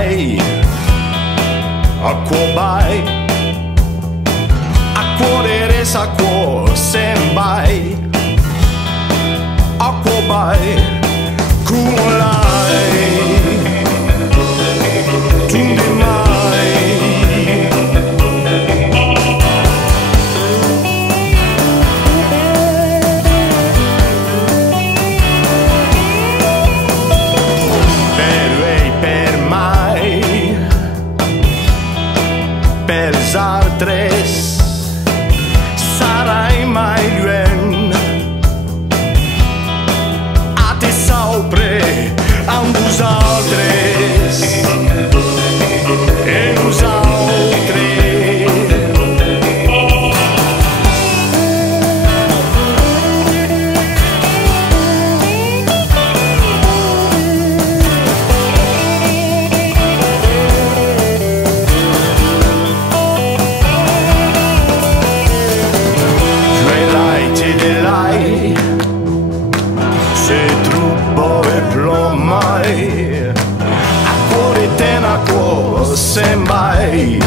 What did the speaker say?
mai, a cuore bai, a cuore resa cuore sembai, a cuore bai, come l'hai, tu di mai. Per altres sarai mai lluent a te sempre amb vosaltres e nosaltres. Se truppo e plomai, a cuore te na cuore sembai.